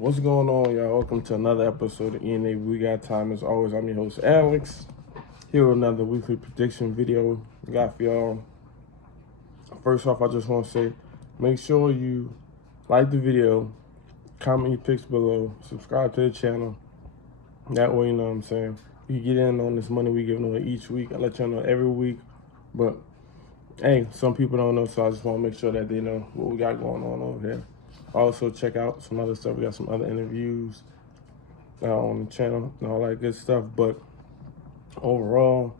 What's going on, y'all? Welcome to another episode of ENA We Got Time. As always, I'm your host, Alex. Here with another weekly prediction video we got for y'all. First off, I just want to say, make sure you like the video, comment your picks below, subscribe to the channel. That way, you know what I'm saying, you can get in on this money we giving away each week. I let y'all know every week, but hey, some people don't know, so I just want to make sure that they know what we got going on over here. Also, check out some other stuff. We got some other interviews on the channel and all that good stuff. But overall,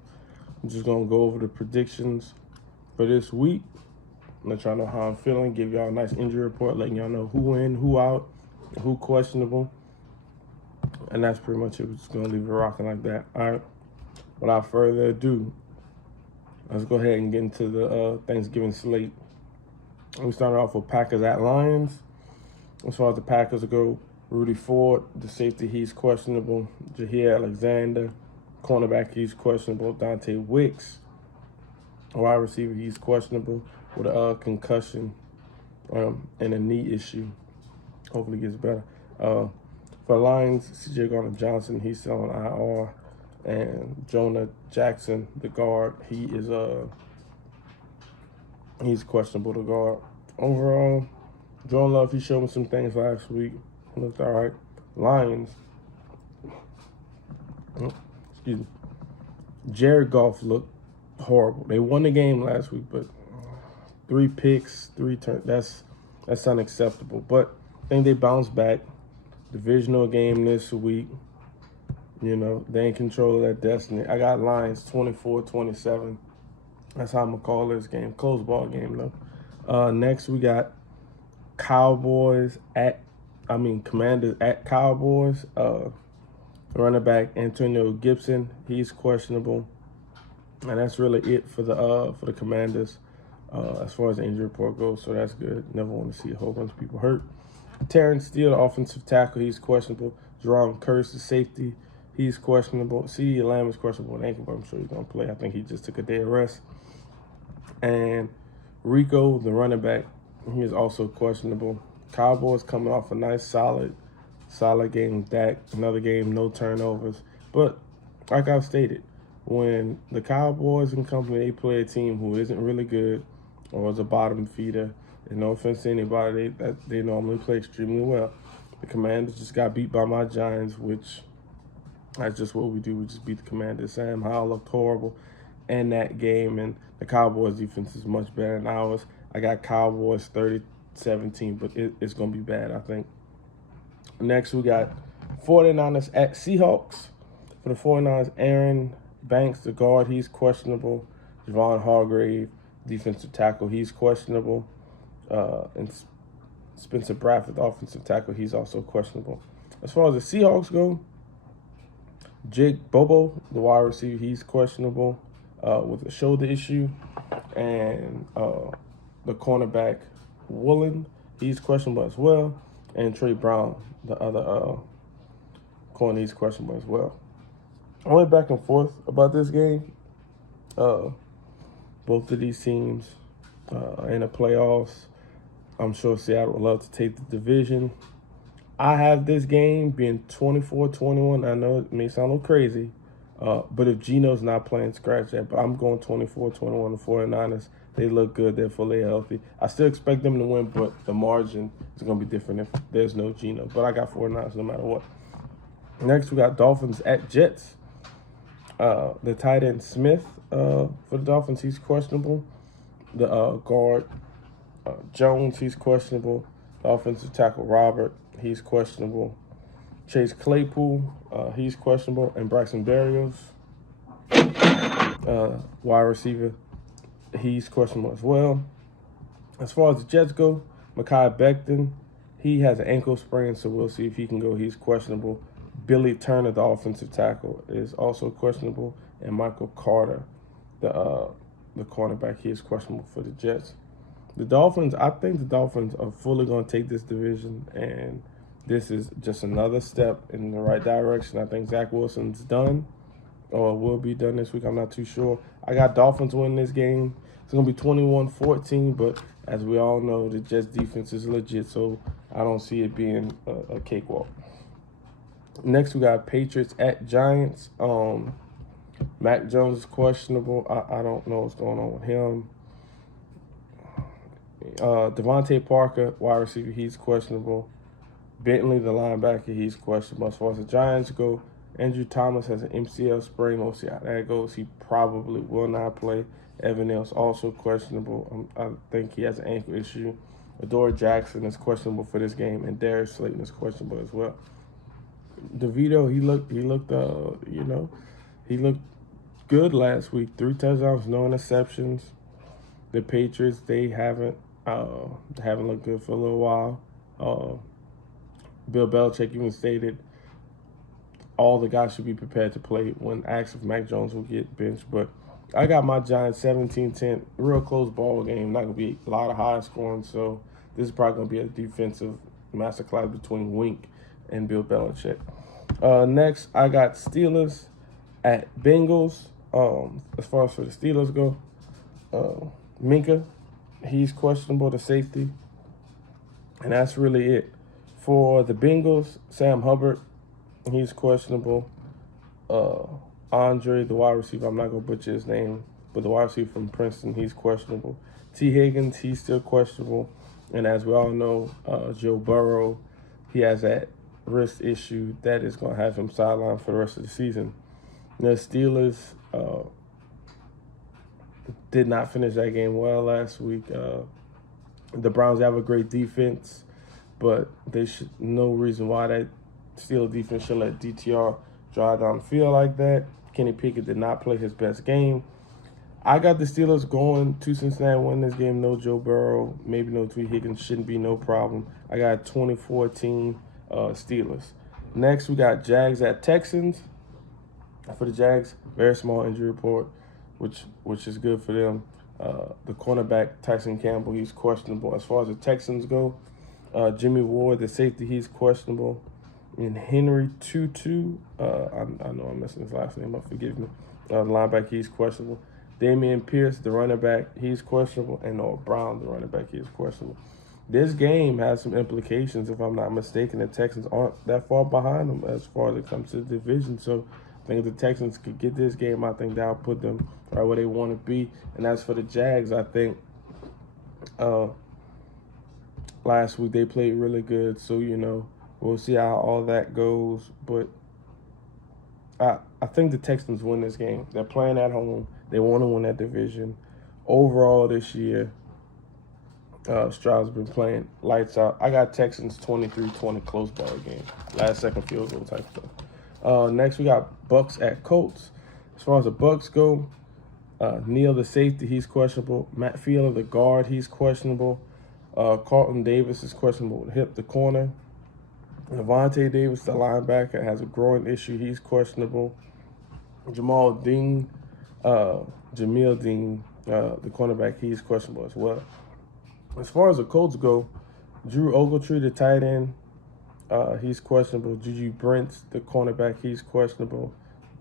I'm just going to go over the predictions for this week. Let y'all know how I'm feeling. Give y'all a nice injury report, letting y'all know who in, who out, who questionable. And that's pretty much it. We're just going to leave it rocking like that. All right. Without further ado, let's go ahead and get into the Thanksgiving slate. We started off with Packers at Lions. As far as the Packers go, Rudy Ford, the safety, he's questionable. Jaire Alexander, cornerback, he's questionable. Dante Wicks, wide receiver, he's questionable with a concussion and a knee issue. Hopefully gets better. For Lions, C.J. Gardner-Johnson, he's still on IR. And Jonah Jackson, the guard, he's questionable to guard. Overall, Jordan Love, he showed me some things last week. He looked all right. Lions, excuse me. Jared Goff looked horrible. They won the game last week, but 3 picks, 3 turns, that's unacceptable. But I think they bounced back. Divisional game this week. You know, they in control of their destiny. I got Lions 24-27. That's how I'm going to call this game. Close ball game, though. Next, we got Commanders at Cowboys. Running back Antonio Gibson, he's questionable. And that's really it for the Commanders as far as the injury report goes. So that's good. Never want to see a whole bunch of people hurt. Terrence Steele, the offensive tackle, he's questionable. Jerome Kearse, the safety, he's questionable. CeeDee Lamb is questionable with ankle, but I'm sure he's going to play. I think he just took a day of rest. And Rico, the running back, he is also questionable. Cowboys coming off a nice, solid game. Dak, another game, no turnovers. But like I've stated, when the Cowboys and company, they play a team who isn't really good or is a bottom feeder, and no offense to anybody, they normally play extremely well. The Commanders just got beat by my Giants, which that's just what we do. We just beat the Commanders. Sam Howell looked horrible in that game, and the Cowboys defense is much better than ours. I got Cowboys 30-17, but it's going to be bad, I think. Next, we got 49ers at Seahawks. For the 49ers, Aaron Banks, the guard, he's questionable. Javon Hargrave, defensive tackle, he's questionable. And Spencer Bradford, the offensive tackle, he's also questionable. As far as the Seahawks go, Jake Bobo, the wide receiver, he's questionable with a shoulder issue. And the cornerback, Woolen, he's questionable as well. And Trey Brown, the other corner, he's questionable as well. I went back and forth about this game. Both of these teams in the playoffs. I'm sure Seattle would love to take the division. I have this game being 24-21. I know it may sound a little crazy, but if Geno's not playing, scratch that. But I'm going 24-21. The 49ers, they look good. They're fully healthy. I still expect them to win, but the margin is going to be different if there's no Geno. But I got 49ers no matter what. Next, we got Dolphins at Jets. The tight end Smith for the Dolphins, he's questionable. The guard Jones, he's questionable. The offensive tackle Robert, he's questionable. Chase Claypool, he's questionable. And Braxton Berrios, wide receiver, he's questionable as well. As far as the Jets go, Mekhi Becton, he has an ankle sprain, so we'll see if he can go. He's questionable. Billy Turner, the offensive tackle, is also questionable. And Michael Carter, the cornerback, he is questionable for the Jets. The Dolphins, I think the Dolphins are fully going to take this division, and this is just another step in the right direction. I think Zach Wilson's done, or will be done this week. I'm not too sure. I got Dolphins winning this game. It's going to be 21-14, but as we all know, the Jets defense is legit, so I don't see it being a cakewalk. Next, we got Patriots at Giants. Mac Jones is questionable. I don't know what's going on with him. Devontae Parker, wide receiver, he's questionable. Bentley, the linebacker, he's questionable. As far as the Giants go, Andrew Thomas has an MCL sprain. We'll see how that goes. He probably will not play. Evan Neal's also questionable. I think he has an ankle issue. Adoree Jackson is questionable for this game, and Darius Slayton is questionable as well. DeVito, he looked good last week. 3 touchdowns, no interceptions. The Patriots, they haven't looked good for a little while. Bill Belichick even stated all the guys should be prepared to play when asked if Mac Jones will get benched. But I got my Giants 17-10, real close ball game. Not going to be a lot of high scoring, so this is probably going to be a defensive masterclass between Wink and Bill Belichick. Next, I got Steelers at Bengals. As far as for the Steelers go, Minka, he's questionable, the safety. And that's really it. For the Bengals, Sam Hubbard, he's questionable. Andre, the wide receiver, I'm not going to butcher his name, but the wide receiver from Princeton, he's questionable. T. Higgins, he's still questionable. And as we all know, Joe Burrow, he has that wrist issue that is going to have him sidelined for the rest of the season. The Steelers did not finish that game well last week. The Browns have a great defense, but they should no reason why that Steelers defense should let DTR drive down the field like that. Kenny Pickett did not play his best game. I got the Steelers going to Cincinnati, win this game. No Joe Burrow, maybe no T. Higgins, shouldn't be no problem. I got 2014 Steelers. Next, we got Jags at Texans. For the Jags, very small injury report, which is good for them. The cornerback, Tyson Campbell, he's questionable. As far as the Texans go, Jimmy Ward, the safety, he's questionable. And Henry Tutu, I know I'm messing his last name up, forgive me. The linebacker, he's questionable. Damian Pierce, the running back, he's questionable. And Noah Brown, the running back, he is questionable. This game has some implications, if I'm not mistaken. The Texans aren't that far behind them as far as it comes to the division. So I think if the Texans could get this game, I think that'll put them right where they want to be. And as for the Jags, I think last week they played really good. So, we'll see how all that goes. But I think the Texans win this game. They're playing at home. They want to win that division. Overall this year, Stroud's been playing lights out. I got Texans 23-20 close ball game. Last second field goal type stuff. Next, we got Bucks at Colts. As far as the Bucks go, Neal, the safety, he's questionable. Matt Fielder, the guard, he's questionable. Carlton Davis is questionable with hip, the corner. Levante Davis, the linebacker, has a groin issue. He's questionable. Jamil Dean, the cornerback, he's questionable as well. As far as the Colts go, Drew Ogletree, the tight end, he's questionable. Juju Brents, the cornerback, he's questionable.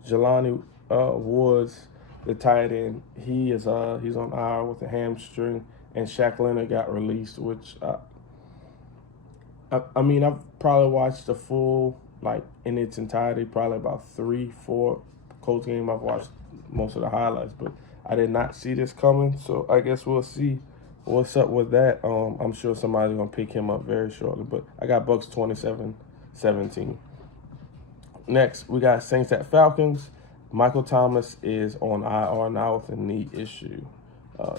Jelani Woods, the tight end, he's on IR with a hamstring. And Shaq Leonard got released, which I mean, I've probably watched the full, in its entirety, probably about 3-4 Colts game. I've watched most of the highlights, but I did not see this coming. So I guess we'll see what's up with that. I'm sure somebody's going to pick him up very shortly, but I got Bucks 27-17. Next, we got Saints at Falcons. Michael Thomas is on IR now with a knee issue.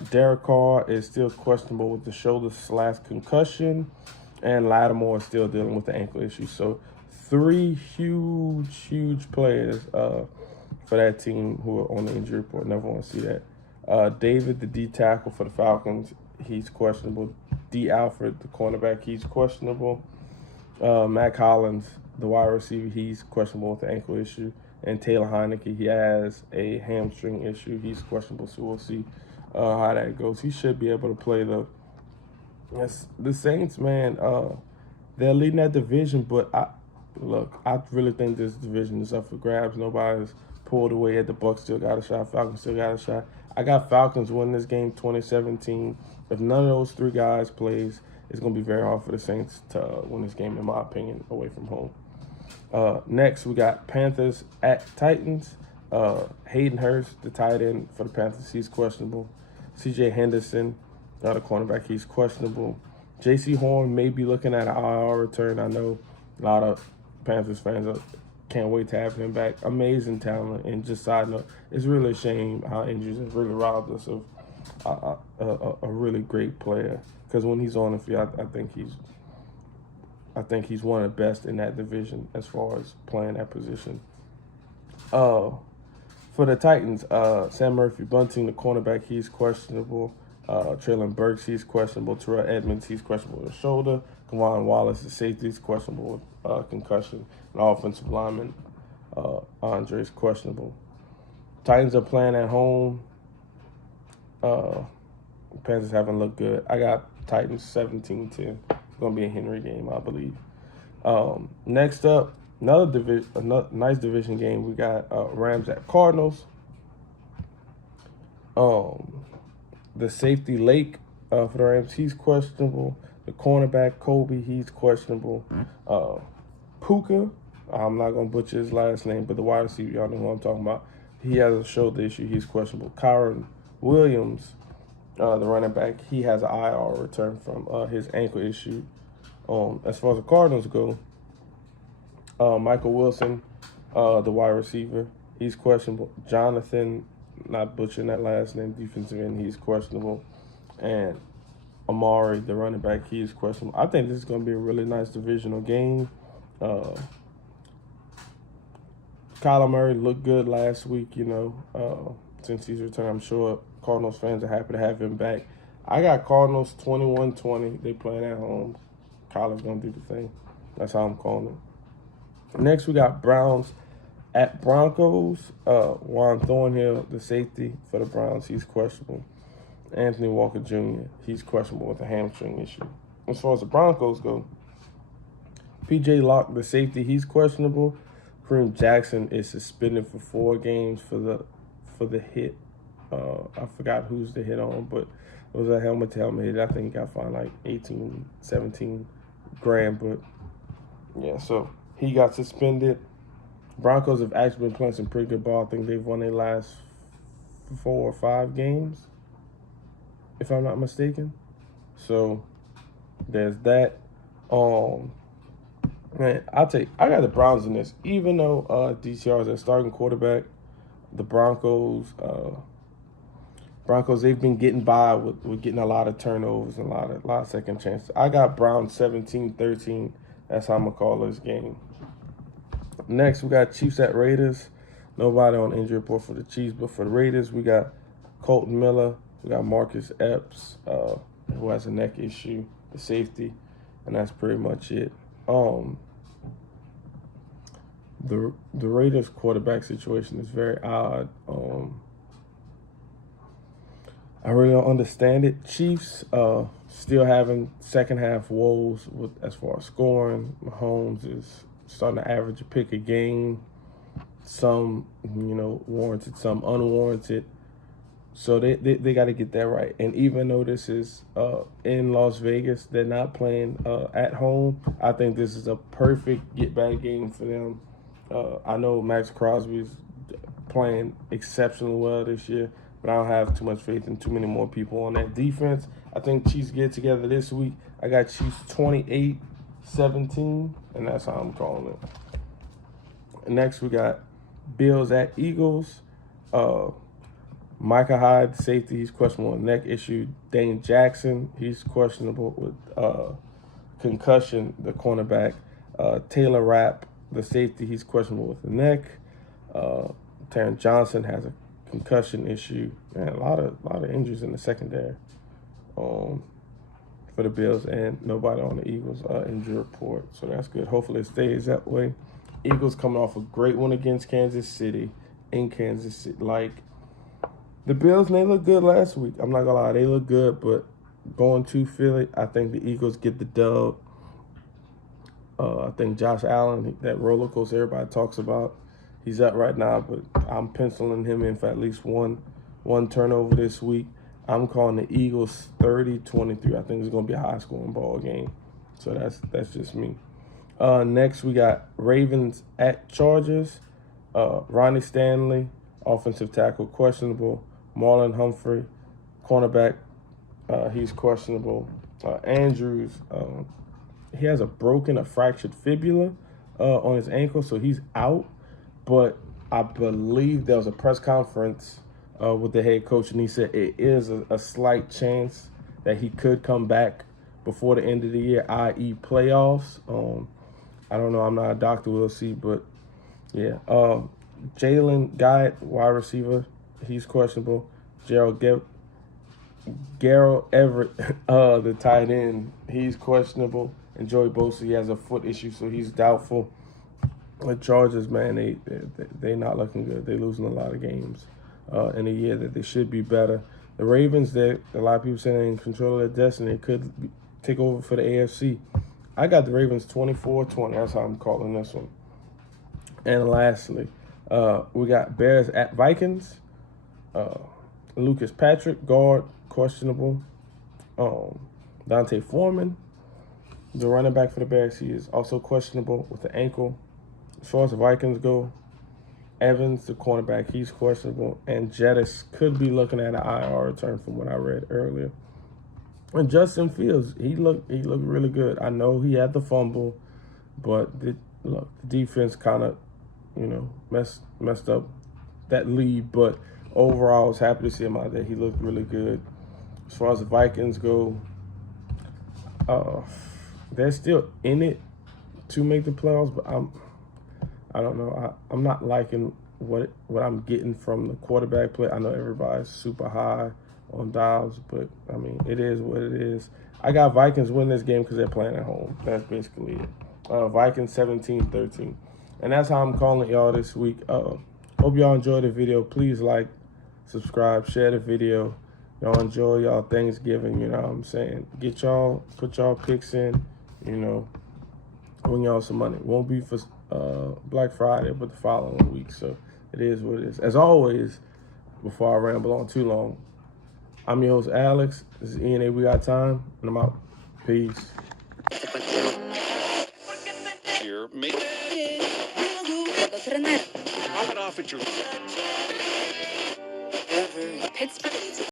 Derek Carr is still questionable with the shoulder/concussion, and Lattimore is still dealing with the ankle issue. So 3 huge players for that team who are on the injury report. Never want to see that. David, the D tackle for the Falcons, he's questionable. D. Alfred, the cornerback, he's questionable. Mac Hollins, the wide receiver, he's questionable with the ankle issue. And Taylor Heineke, he has a hamstring issue. He's questionable, so we'll see how that goes. He should be able to play, though. The Saints, man, they're leading that division, but I really think this division is up for grabs. Nobody's pulled away at the Bucks still got a shot. Falcons still got a shot. I got Falcons winning this game 2017. If none of those three guys plays, it's going to be very hard for the Saints to win this game, in my opinion, away from home. Next, we got Panthers at Titans. Hayden Hurst, the tight end for the Panthers, he's questionable. C.J. Henderson, the cornerback, he's questionable. J.C. Horn may be looking at an IR return. I know a lot of Panthers fans can't wait to have him back. Amazing talent. And just side note, it's really a shame how injuries have really robbed us of a really great player. Because when he's on the field, I think he's one of the best in that division as far as playing that position. For the Titans, Sam Murphy-Bunting, the cornerback, he's questionable. Traylon Burks, he's questionable. Terrell Edmonds, he's questionable with a shoulder. K'Von Wallace, the safety, is questionable with concussion. And offensive lineman, Andre, is questionable. Titans are playing at home. Panthers haven't looked good. I got Titans 17-10. It's going to be a Henry game, I believe. Next up, another nice division game. We got Rams at Cardinals. The safety Lake for the Rams, he's questionable. The cornerback Kobe, he's questionable. Puka, I'm not going to butcher his last name, but the wide receiver, y'all know who I'm talking about. He has a shoulder issue. He's questionable. Kyron Williams, the running back, he has an IR return from his ankle issue. As far as the Cardinals go, Michael Wilson, the wide receiver, he's questionable. Jonathan, not butchering that last name, defensive end, he's questionable. And Amari, the running back, he's questionable. I think this is going to be a really nice divisional game. Kyler Murray looked good last week, since he's returned. I'm sure Cardinals fans are happy to have him back. I got Cardinals 21-20. They playing at home. Kyler's going to do the thing. That's how I'm calling it. Next, we got Browns at Broncos. Juan Thornhill, the safety for the Browns, he's questionable. Anthony Walker Jr., he's questionable with a hamstring issue. As far as the Broncos go, P.J. Locke, the safety, he's questionable. Kareem Jackson is suspended for 4 games for the hit. I forgot who's the hit on, but it was a helmet-to-helmet hit. I think he got fined like 18, 17 grand. But, yeah, so he got suspended. Broncos have actually been playing some pretty good ball. I think they've won their last 4 or 5 games, if I'm not mistaken. So there's that. Man, I got the Browns in this. Even though DTR is their starting quarterback, the Broncos, they've been getting by with getting a lot of turnovers and a lot of second chances. I got Browns 17-13. That's how I'm going to call this game. Next, we got Chiefs at Raiders. Nobody on injury report for the Chiefs, but for the Raiders, we got Colton Miller. We got Marcus Epps, who has a neck issue, the safety, and that's pretty much it. The Raiders quarterback situation is very odd. I really don't understand it. Chiefs still having second half woes as far as scoring. Mahomes is starting to average a pick a game. Some, warranted, some unwarranted. So they got to get that right. And even though this is in Las Vegas, they're not playing at home. I think this is a perfect get-back game for them. I know Max Crosby's playing exceptionally well this year, but I don't have too much faith in too many more people on that defense. I think Chiefs get together this week. I got Chiefs 28-17, and that's how I'm calling it. Next, we got Bills at Eagles. Micah Hyde, safety, he's questionable with neck issue. Dane Jackson, he's questionable with concussion, the cornerback. Taylor Rapp, the safety, he's questionable with the neck. Taron Johnson has a concussion issue. Man, a lot of injuries in the secondary for the Bills, and nobody on the Eagles injury report. So that's good. Hopefully it stays that way. Eagles coming off a great one against Kansas City in Kansas City. The Bills, they look good last week. I'm not going to lie, they look good, but going to Philly, I think the Eagles get the dub. I think Josh Allen, that roller coaster everybody talks about, He's up right now, but I'm penciling him in for at least one turnover this week. I'm calling the Eagles 30-23. I think it's going to be a high-scoring ball game. So that's just me. Next, we got Ravens at Chargers. Ronnie Stanley, offensive tackle, questionable. Marlon Humphrey, cornerback, he's questionable. Andrews, he has a fractured fibula on his ankle, so he's out. But I believe there was a press conference with the head coach, and he said it is a slight chance that he could come back before the end of the year, i.e. playoffs. I don't know. I'm not a doctor. We'll see. But, yeah. Jalen Guy, wide receiver, he's questionable. Gerald Everett, the tight end, he's questionable. And Joey Bosa, he has a foot issue, so he's doubtful. The Chargers, man, they not looking good. They're losing a lot of games in a year that they should be better. The Ravens, a lot of people saying they're in control of their destiny. They could take over for the AFC. I got the Ravens 24-20. That's how I'm calling this one. And lastly, we got Bears at Vikings. Lucas Patrick, guard, questionable. Dante Foreman, the running back for the Bears, he is also questionable with the ankle. As far as the Vikings go, Evans, the cornerback, he's questionable. And Jettis could be looking at an IR return from what I read earlier. And Justin Fields, he looked really good. I know he had the fumble, but the defense kind of, messed up that lead. But overall, I was happy to see him out there. He looked really good. As far as the Vikings go, they're still in it to make the playoffs, but I don't know. I'm not liking what I'm getting from the quarterback play. I know everybody's super high on Dobbs, but, I mean, it is what it is. I got Vikings winning this game because they're playing at home. That's basically it. Vikings 17-13. And that's how I'm calling it, y'all, this week. Hope y'all enjoyed the video. Please like, subscribe, share the video. Y'all enjoy y'all Thanksgiving, you know what I'm saying? Put y'all picks in, win y'all some money. It won't be for Black Friday, but the following week. So it is what it is. As always, before I ramble on too long, I'm your host, Alex. This is ENA We Got Time, and I'm out. Peace. Here, Pittsburgh.